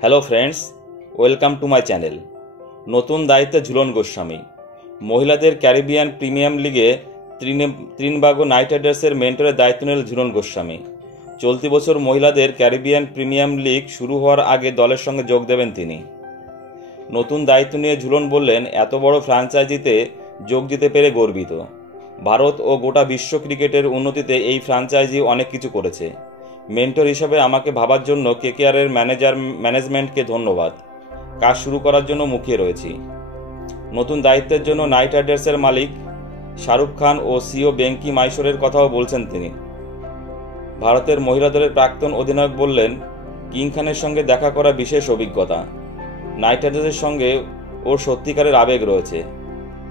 Hello friends, welcome to my channel. নতুন দায়িত্বে ঝুলন গোস্বামী। মহিলাদের ক্যারিবিয়ান প্রিমিয়াম লিগে ত্রিনবাগো নাইট রাইডার্সের মেন্টরের দায়িত্ব নিলেন ঝুলন গোস্বামী। চলতি বছর মহিলাদের ক্যারিবিয়ান প্রিমিয়াম লিগ শুরু হওয়ার আগে দলের সঙ্গে যোগ দেবেন তিনি। নতুন দায়িত্ব নিয়ে ঝুলন বললেন, এত বড় ফ্র্যাঞ্চাইজিতে যোগ দিতে পেরে গর্বিত। ভারত ও গোটা বিশ্ব ক্রিকেটের উন্নতিতে এই ফ্র্যাঞ্চাইজি অনেক কিছু করেছে। মেন্টর হিসাবে আমাকে ভাবার জন্য কেকেআরের ম্যানেজমেন্টকে ধন্যবাদ। কাজ শুরু করার জন্য মুখিয়ে রয়েছি। নতুন দায়িত্বের জন্য নাইট রাইডার্সের মালিক শাহরুখ খান ও সিও বেঙ্কি মাইশোরের কথাও বলছেন তিনি। ভারতের মহিলা দলের প্রাক্তন অধিনায়ক বললেন, কিং খানের সঙ্গে দেখা করা বিশেষ অভিজ্ঞতা। নাইট রাইডার্সের সঙ্গে ওর সত্যিকারের আবেগ রয়েছে।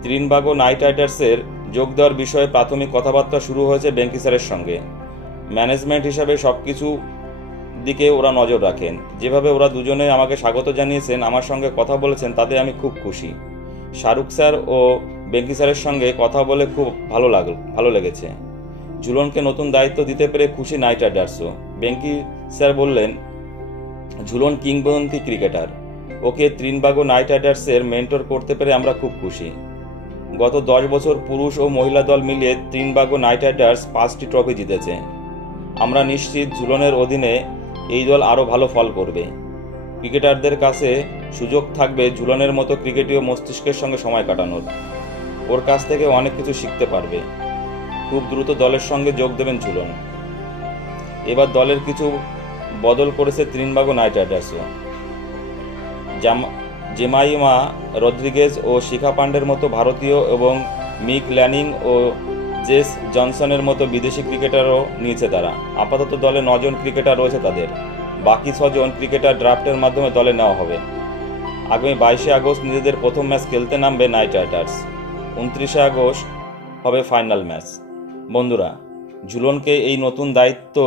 ত্রিনবাগো নাইট রাইডার্সের যোগ দেওয়ার বিষয়ে প্রাথমিক কথাবার্তা শুরু হয়েছে বেঙ্কি স্যারের সঙ্গে। ম্যানেজমেন্ট হিসাবে সব কিছু দিকে ওরা নজর রাখেন। যেভাবে ওরা দুজনে আমাকে স্বাগত জানিয়েছেন, আমার সঙ্গে কথা বলেছেন, তাতে আমি খুব খুশি। শাহরুখ স্যার ও বেঙ্কি স্যারের সঙ্গে কথা বলে খুব ভালো লেগেছে। ঝুলনকে নতুন দায়িত্ব দিতে পেরে খুশি নাইট রাইডার্সও। বেঙ্কি স্যার বললেন, ঝুলন কিংবদন্তি ক্রিকেটার, ওকে ত্রিনবাগো নাইট রাইডার্সের মেন্টর করতে পেরে আমরা খুব খুশি। গত 10 বছর পুরুষ ও মহিলা দল মিলিয়ে ত্রিনবাগো নাইট রাইডার্স 5টি ট্রফি জিতেছে। আমরা নিশ্চিত ঝুলনের অধীনে এই দল আরও ভালো ফল করবে। ক্রিকেটারদের কাছে সুযোগ থাকবে ঝুলনের মতো ক্রিকেটীয় মস্তিষ্কের সঙ্গে সময় কাটানোর। ওর কাছ থেকে অনেক কিছু শিখতে পারবে। খুব দ্রুত দলের সঙ্গে যোগ দেবেন ঝুলন। এবার দলের কিছু বদল করেছে ত্রিনবাগো নাইট রাইডার্সও। জেমাইমা রদ্রিগেজ ও শিখা পান্ডের মতো ভারতীয় এবং মিক ল্যানিং ও জেস জনসনের মতো বিদেশি ক্রিকেটারও নিয়েছে তারা। আপাতত দলে 9 জন ক্রিকেটার রয়েছে তাদের। বাকি 6 জন ক্রিকেটার ড্রাফটের মাধ্যমে দলে নেওয়া হবে। আগামী 22শে আগস্ট নিজেদের প্রথম ম্যাচ খেলতে নামবে নাইট রাইডার্স। 29শে আগস্ট হবে ফাইনাল ম্যাচ। বন্ধুরা, ঝুলনকে এই নতুন দায়িত্ব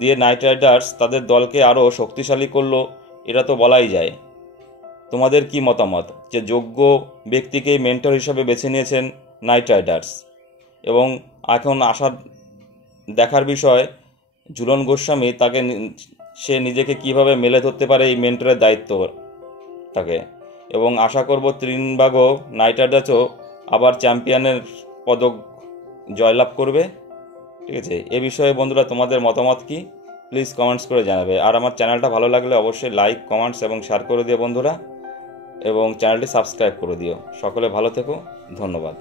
দিয়ে নাইট রাইডার্স তাদের দলকে আরও শক্তিশালী করলো, এটা তো বলাই যায়। তোমাদের কি মতামত যে যোগ্য ব্যক্তিকেই মেন্টর হিসাবে বেছে নিয়েছেন নাইট রাইডার্স? এবং এখন দেখার বিষয় ঝুলন গোস্বামী সে নিজেকে কিভাবে মেলে ধরতে পারে এই মেন্টরের দায়িত্বটাকে। এবং আশা করব ত্রিনবাগো নাইট রাইডার্সও আবার চ্যাম্পিয়নের পদক জয়লাভ করবে। ঠিক আছে, এ বিষয়ে বন্ধুরা তোমাদের মতামত কি প্লিজ কমেন্টস করে জানাবে। আর আমার চ্যানেলটা ভালো লাগলে অবশ্যই লাইক, কমেন্টস এবং শেয়ার করে দিও বন্ধুরা, এবং চ্যানেলটি সাবস্ক্রাইব করে দিও। সকলে ভালো থেকো, ধন্যবাদ।